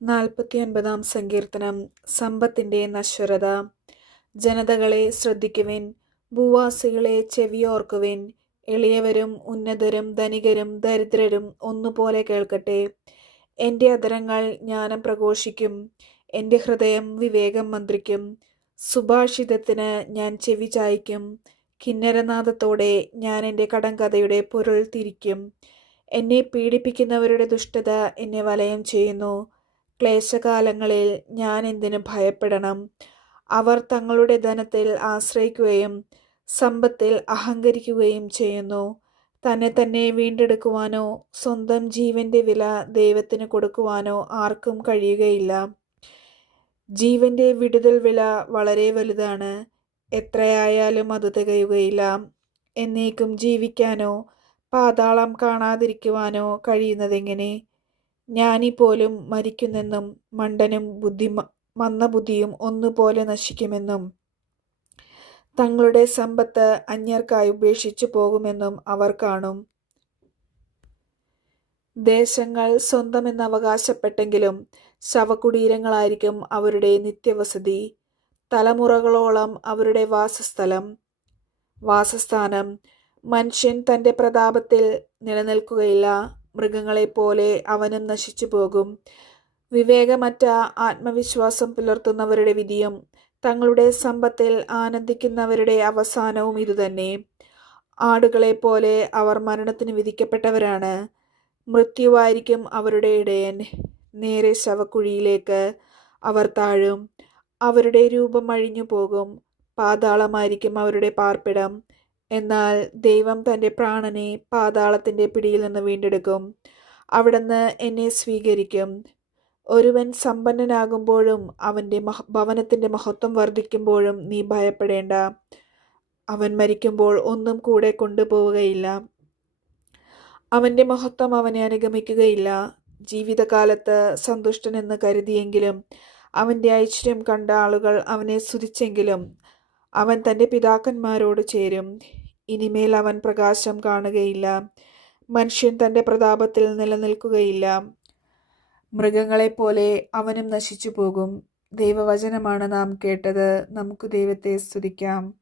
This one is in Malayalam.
നാൽപ്പത്തിയൊൻപതാം സങ്കീർത്തനം സമ്പത്തിന്റെ നശ്വരത. ജനതകളെ ശ്രദ്ധിക്കുവിൻ ഭൂവാസികളെ ചെവിയോർക്കുവിൻ. എളിയവരും ഉന്നതരും ധനികരും ദരിദ്രരും ഒന്നുപോലെ കേൾക്കട്ടെ. എന്റെ അധരങ്ങൾ ജ്ഞാനം പ്രഘോഷിക്കും എന്റെ ഹൃദയം വിവേകം മന്ത്രിക്കും. സുഭാഷിതത്തിന് ഞാൻ ചെവി ചായ്ക്കും കിന്നരനാഥത്തോടെ ഞാൻ എന്റെ കടങ്കഥയുടെ പൊരുൾ തിരിക്കും. എന്നെ പീഡിപ്പിക്കുന്നവരുടെ ദുഷ്ടത എന്നെ വലയം ചെയ്യുന്നു. ക്ലേശകാലങ്ങളിൽ ഞാൻ എന്തിനു ഭയപ്പെടണം? അവർ തങ്ങളുടെ ധനത്തിൽ ആശ്രയിക്കുകയും സമ്പത്തിൽ അഹങ്കരിക്കുകയും ചെയ്യുന്നു. തന്നെ തന്നെ വീണ്ടെടുക്കുവാനോ സ്വന്തം ജീവന്റെ വില ദൈവത്തിന് കൊടുക്കുവാനോ ആർക്കും കഴിയുകയില്ല. ജീവന്റെ വിടുതൽ വില വളരെ വലുതാണ്. എത്രയായാലും അത് തികയുകയില്ല. എന്നേക്കും ജീവിക്കാനോ പാതാളം കാണാതിരിക്കുവാനോ കഴിയുന്നതെങ്ങനെ? ജ്ഞാനിപോലും മരിക്കുന്നെന്നും മണ്ടനും ബുദ്ധി മന്ദബുദ്ധിയും ഒന്നുപോലെ നശിക്കുമെന്നും തങ്ങളുടെ സമ്പത്ത് അന്യർക്കായി ഉപേക്ഷിച്ചു പോകുമെന്നും അവർ കാണും. ദേശങ്ങൾ സ്വന്തമെന്ന് അവകാശപ്പെട്ടെങ്കിലും ശവകുടീരങ്ങളായിരിക്കും അവരുടെ നിത്യവസതി. തലമുറകളോളം അവരുടെ വാസസ്ഥലം വാസസ്ഥാനം. മനുഷ്യൻ തന്റെ പ്രതാപത്തിൽ നിലനിൽക്കുകയില്ല. മൃഗങ്ങളെപ്പോലെ അവനും നശിച്ചു പോകും. വിവേകമറ്റ ആത്മവിശ്വാസം പുലർത്തുന്നവരുടെ വിധിയും തങ്ങളുടെ സമ്പത്തിൽ ആനന്ദിക്കുന്നവരുടെ അവസാനവും ഇതുതന്നെ. ആടുകളെ പോലെ അവർ മരണത്തിന് വിധിക്കപ്പെട്ടവരാണ്. മൃത്യുവായിരിക്കും അവരുടെ ഇടയൻ. നേരെ ശവക്കുഴിയിലേക്ക് അവർ താഴും. അവരുടെ രൂപം അഴിഞ്ഞു പോകും പാതാളമായിരിക്കും അവരുടെ പാർപ്പിടം. എന്നാൽ ദൈവം തന്റെ പ്രാണനെ പാതാളത്തിന്റെ പിടിയിൽ നിന്ന് വീണ്ടെടുക്കും. അവിടുന്ന് എന്നെ സ്വീകരിക്കും. ഒരുവൻ സമ്പന്നനാകുമ്പോഴും അവന്റെ മഹ ഭവനത്തിന്റെ മഹത്വം വർദ്ധിക്കുമ്പോഴും നീ ഭയപ്പെടേണ്ട. അവൻ മരിക്കുമ്പോൾ ഒന്നും കൂടെ കൊണ്ടുപോവുകയില്ല. അവന്റെ മഹത്വം അവനെ അനുഗമിക്കുകയില്ല. ജീവിതകാലത്ത് സന്തുഷ്ടനെന്ന് കരുതിയെങ്കിലും അവന്റെ ഐശ്വര്യം കണ്ട ആളുകൾ അവനെ സ്തുതിച്ചെങ്കിലും അവൻ തന്റെ പിതാക്കന്മാരോട് ചേരും. ഇനിമേൽ അവൻ പ്രകാശം കാണുകയില്ല. മനുഷ്യൻ തന്റെ പ്രതാപത്തിൽ നിലനിൽക്കുകയില്ല. മൃഗങ്ങളെപ്പോലെ അവനും നശിച്ചു പോകും ദൈവവചനമാണ് നാം കേട്ടത്. നമുക്ക് ദൈവത്തെ സ്തുതിക്കാം.